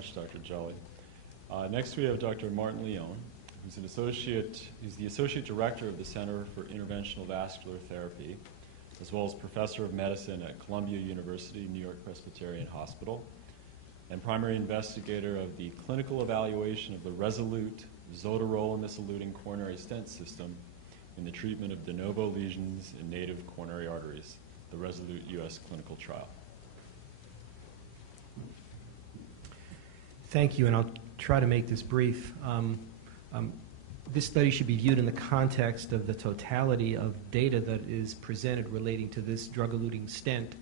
much, Dr. Jelly. Next we have Dr. Martin Lesion, who's the Associate Director of the Center for Interventional Vascular Therapy, as well as Professor of Medicine at Columbia University, New York Presbyterian Hospital, and primary investigator of the clinical evaluation of the Resolute Zotarolimus-Eluting Coronary Stent System in the treatment of de novo lesions in native coronary arteries, the Resolute U.S. clinical trial. Thank you, and I'll try to make this brief. This study should be viewed in the context of the totality of data that is presented relating to this drug-eluting stent.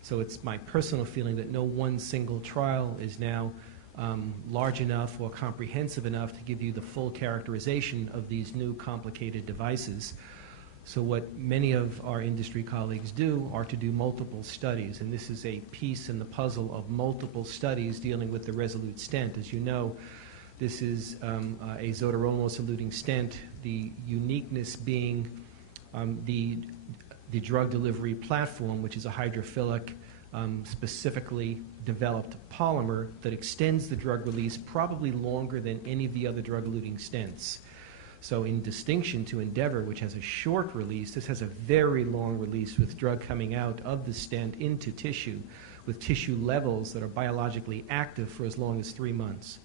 So it's my personal feeling that no one single trial is now large enough or comprehensive enough to give you the full characterization of these new complicated devices. So what many of our industry colleagues do are to do multiple studies, and this is a piece in the puzzle of multiple studies dealing with the Resolute stent. As you know, this is a Zotarolimus-Eluting stent, the uniqueness being the drug delivery platform, which is a hydrophilic, specifically developed polymer that extends the drug release probably longer than any of the other drug-eluting stents. So in distinction to Endeavor, which has a short release, this has a very long release with drug coming out of the stent into tissue, with tissue levels that are biologically active for as long as 3 months.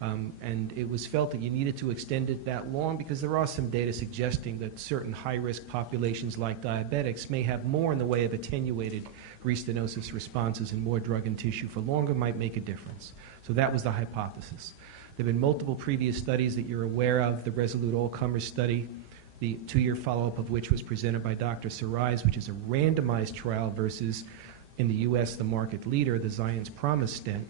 And it was felt that you needed to extend it that long because there are some data suggesting that certain high-risk populations like diabetics may have more in the way of attenuated restenosis responses, and more drug in tissue for longer might make a difference. So that was the hypothesis. There have been multiple previous studies that you're aware of. The Resolute All-Comers study, the 2-year follow-up of which was presented by Dr. Sarais, which is a randomized trial versus, in the U.S., the market leader, the Zion's Promise stent.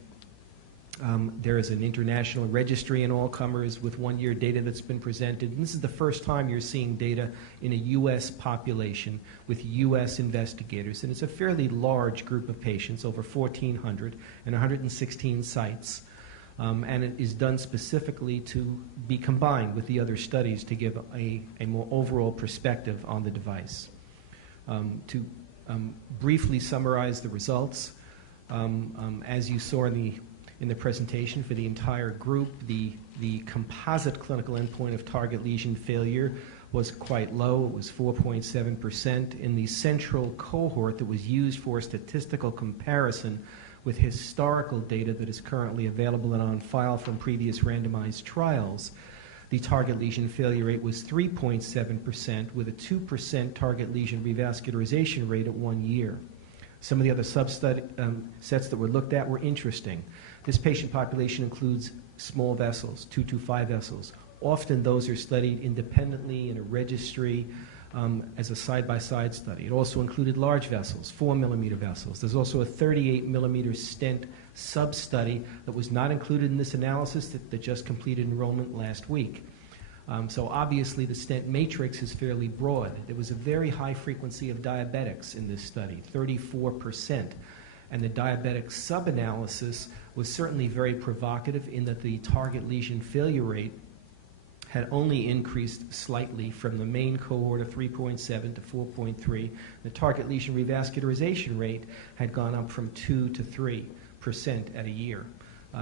There is an international registry in all-comers with 1-year data that's been presented. And this is the first time you're seeing data in a U.S. population with U.S. investigators. And it's a fairly large group of patients, over 1,400 and 116 sites. And it is done specifically to be combined with the other studies to give a more overall perspective on the device. To briefly summarize the results, as you saw in the presentation for the entire group, the composite clinical endpoint of target lesion failure was quite low. It was 4.7%. In the central cohort that was used for statistical comparison with historical data that is currently available and on file from previous randomized trials, the target lesion failure rate was 3.7% with a 2% target lesion revascularization rate at 1 year. Some of the other sets that were looked at were interesting. This patient population includes small vessels, 225 vessels. Often those are studied independently in a registry as a side-by-side study. It also included large vessels, 4-millimeter vessels. There's also a 38-millimeter stent sub-study that was not included in this analysis that just completed enrollment last week. So obviously the stent matrix is fairly broad. There was a very high frequency of diabetics in this study, 34%. And the diabetic sub-analysis was certainly very provocative in that the target lesion failure rate had only increased slightly from the main cohort of 3.7 to 4.3. The target lesion revascularization rate had gone up from 2 to 3% at a year.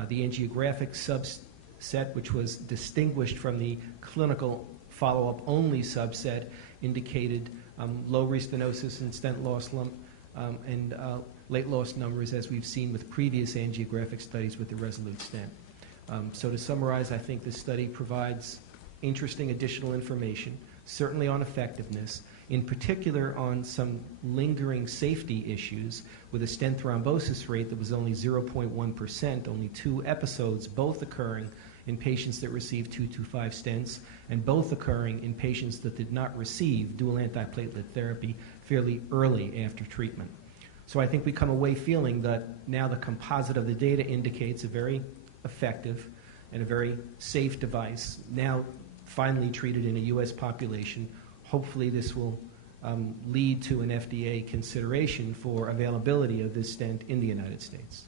The angiographic subset, which was distinguished from the clinical follow-up only subset, indicated low restenosis and stent loss and late loss numbers, as we've seen with previous angiographic studies with the Resolute stent. So to summarize, I think this study provides interesting additional information, certainly on effectiveness, in particular on some lingering safety issues with a stent thrombosis rate that was only 0.1%, only 2 episodes, both occurring in patients that received 225 stents, and both occurring in patients that did not receive dual antiplatelet therapy fairly early after treatment. So I think we come away feeling that now the composite of the data indicates a very effective and a very safe device, now finally treated in a U.S. population. Hopefully this will lead to an FDA consideration for availability of this stent in the United States.